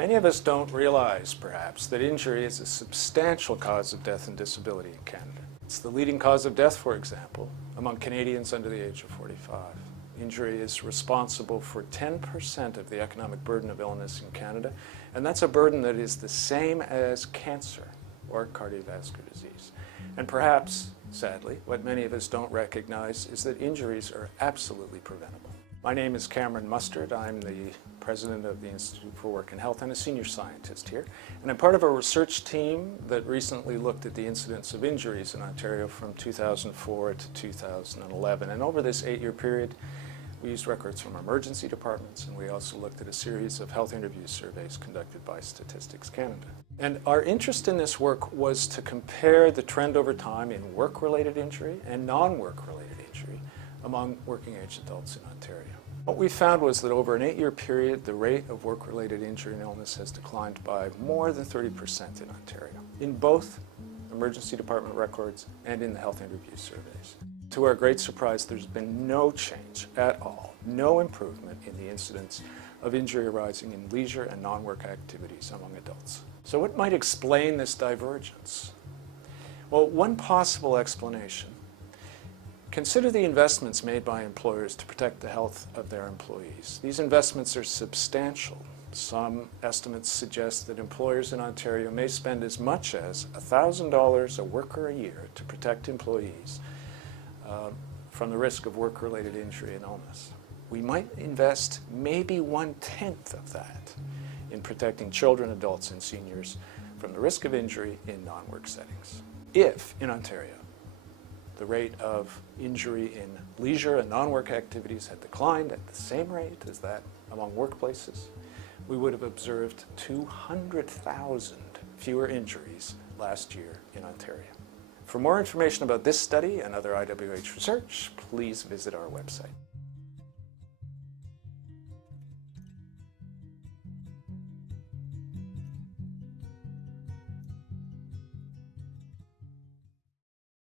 Many of us don't realize, perhaps, that injury is a substantial cause of death and disability in Canada. It's the leading cause of death, for example, among Canadians under the age of 45. Injury is responsible for 10% of the economic burden of illness in Canada, and that's a burden that is the same as cancer or cardiovascular disease. And perhaps, sadly, what many of us don't recognize is that injuries are absolutely preventable. My name is Cameron Mustard. I'm the president of the Institute for Work and Health and a senior scientist here. And I'm part of a research team that recently looked at the incidence of injuries in Ontario from 2004 to 2011. And over this 8-year period, we used records from emergency departments, and we also looked at a series of health interview surveys conducted by Statistics Canada. And our interest in this work was to compare the trend over time in work-related injury and non-work-related injury among working-age adults in Ontario. What we found was that over an 8-year period, the rate of work-related injury and illness has declined by more than 30% in Ontario, in both emergency department records and in the health interview surveys. To our great surprise, there's been no change at all, no improvement in the incidence of injury arising in leisure and non-work activities among adults. So what might explain this divergence? Well, one possible explanation: consider the investments made by employers to protect the health of their employees. These investments are substantial. Some estimates suggest that employers in Ontario may spend as much as $1,000 a worker a year to protect employees from the risk of work-related injury and illness. We might invest maybe 1/10 of that in protecting children, adults, and seniors from the risk of injury in non-work settings. If, in Ontario, the rate of injury in leisure and non-work activities had declined at the same rate as that among workplaces, we would have observed 200,000 fewer injuries last year in Ontario. For more information about this study and other IWH research, please visit our website.